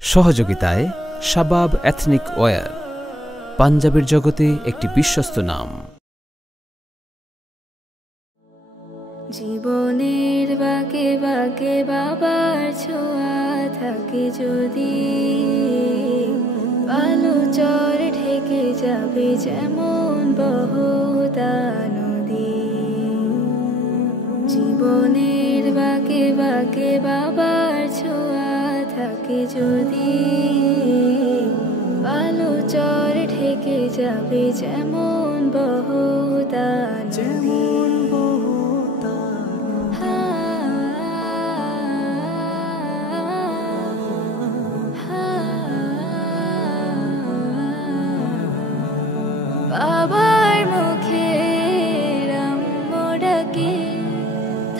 সহযোগিতায় শাবাব ethnic wire, পাঞ্জাবের জগতে একটি বিশ্বস্ত নাম। জীবনের বাঁকে বাঁকে বাবার ছোঁয়া থাকে যদি, আলো চর ঢেকে যাবে যেমন বহুতা নদী। জীবনের বাঁকে বাঁকে বাবার ছোঁয়া থাকে যদি, আলো চর ঢেকে যাবে যেমন বহুতা নদী। বাবার মুখে আম্মু ডাকে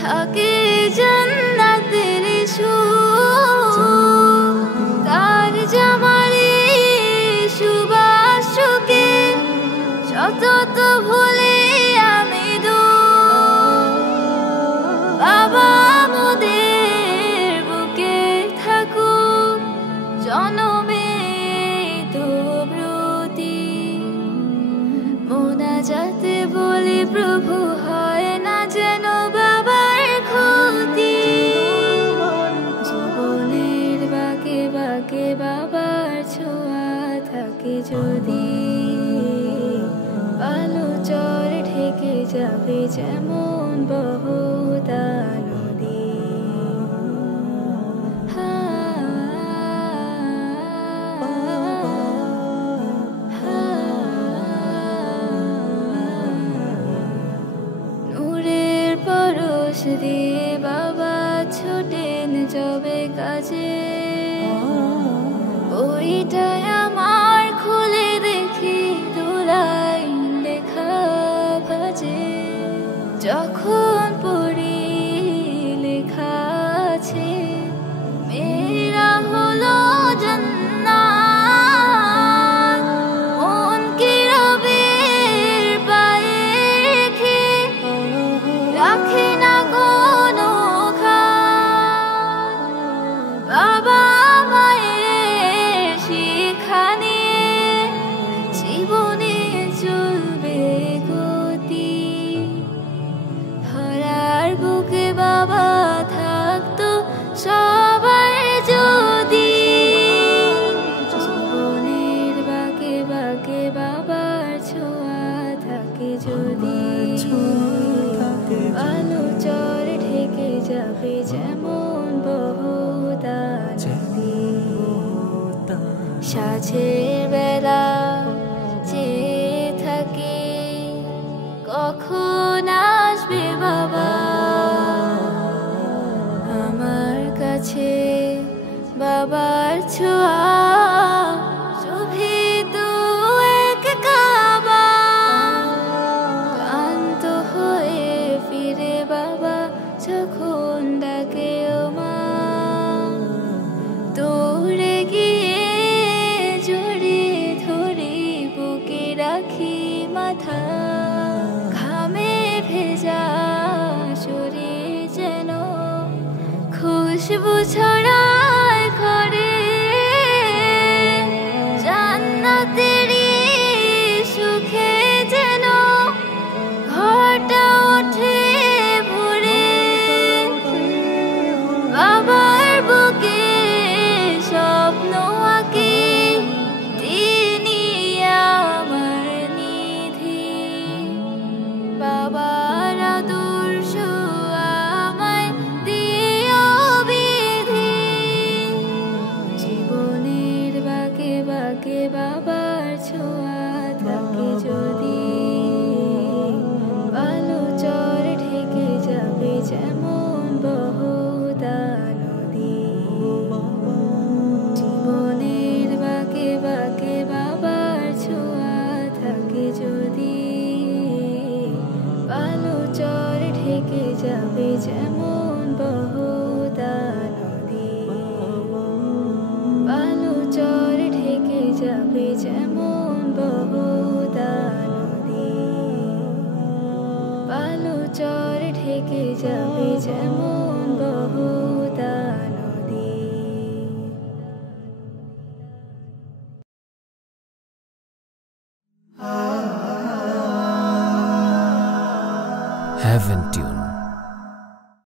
থাকে জান্নাতের সুখ, তার জামারে সুবাস সুখে সতত ভুলে আমি বাবা মোদের বুকে থাকুক জনমে যাতে বলি প্রভু হয় না যেন বাবার ক্ষতি। জীবনের বাঁকে বাঁকে বাবার ছোঁয়া থাকে যদি, আলো চর ঢেকে যাবে যেমন বহুতা নদী। দিয়ে বাবা ছোটেন যাবে কাজে, ওইটাই আমার খুলে দেখি দুলাই লেখা বাজে। যখন পড়ি লেখা আছে মেয়েরা হলো জান্নাত, মনকে রবের পায়ে রেখে রাখে না কোনো খাত। বাবা মায়ের শিক্ষা নিয়ে জীবনে চলবে গতি, ধরার বুকে বাবা থাকতো সবার যদি। জীবনের বাঁকে বাঁকে বাবার ছোঁয়া থাকে যদি, আলো চর ঢেকে যাবে যেমন বহুতা নদী। সাঁঝের বেলা চেয়ে থাকি কখন আসবে বাবা আমার কাছে। বাবার ছোঁয়া শোভিত এক কাবা, ক্লান্ত হয়ে ফিরে বাবা যখন ডাকে ও মা, দৌড়ে গিয়ে জড়িয়ে ধরে বুকে রাখি মাথা। ঘামে ভেজা শরীর যেন খুশবু ছড়ায় ঘরে, জান্নাতেরই সুখে যেন ঘরটা ওঠে ভরে। বাবার বুকে স্বপ্ন আঁকি তিনি আমার নিধি, বাবার আদর্শ আমায় দিও বিধি। জীবনের বাঁকে বাঁকে বাবার ছোঁয়া থাকে যদি, আলো চর ঢেকে যাবে যেমন বহুতা নদী। জীবনের বাঁকে বাঁকে বাবার ছোঁয়া থাকে যদি, আলো চর ঢেকে যাবে যেমন বহুতা নদী। আলো চর ঢেকে যাবে যেমন বহুতা নদী। আলো চর ঢেকে যাবে যেমন বহুতা নদী। Heaven Tune.